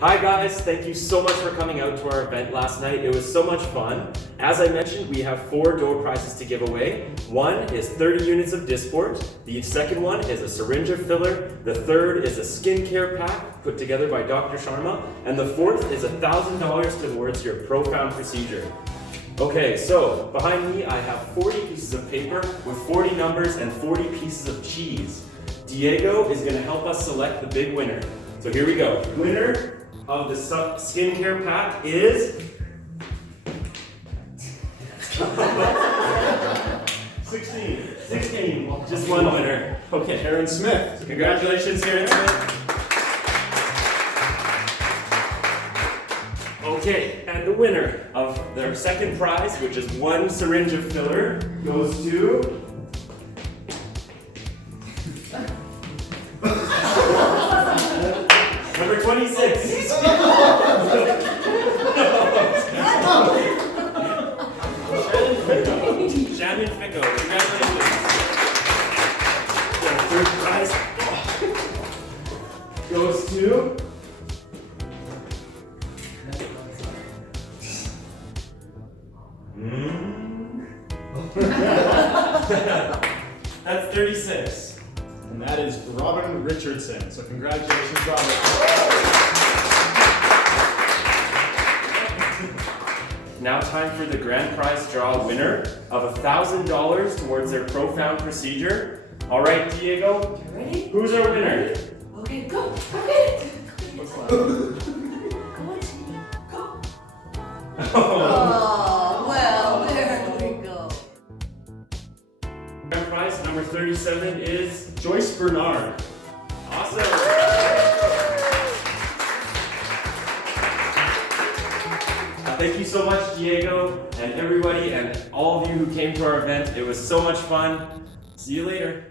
Hi guys, thank you so much for coming out to our event last night. It was so much fun. As I mentioned, we have 4 door prizes to give away. One is 30 units of Dysport. The second one is a syringe filler. The third is a skincare pack put together by Dr. Sharma. And the fourth is $1,000 towards your profound procedure. Okay, so behind me I have 40 pieces of paper with 40 numbers and 40 pieces of cheese. Diego is going to help us select the big winner. So here we go. Winner of the skincare pack is 16. Just one winner. Okay. Karen Smith. Congratulations, Karen Smith. Okay, and the winner of their second prize, which is 1 syringe of filler, goes to number 26. Shannon Ficko. Congratulations. The third prize goes to that's 36. And that is Robin Richardson. So congratulations, Robin. Now time for the grand prize draw winner of $1,000 towards their profound procedure. All right, Diego. Ready? Who's our winner? Okay, go. Go get it. Go. Oh, well, there we go. Grand prize number 37 is Joyce Bernard. awesome. Thank you so much, Diego, and everybody, and all of you who came to our event. It was so much fun. See you later.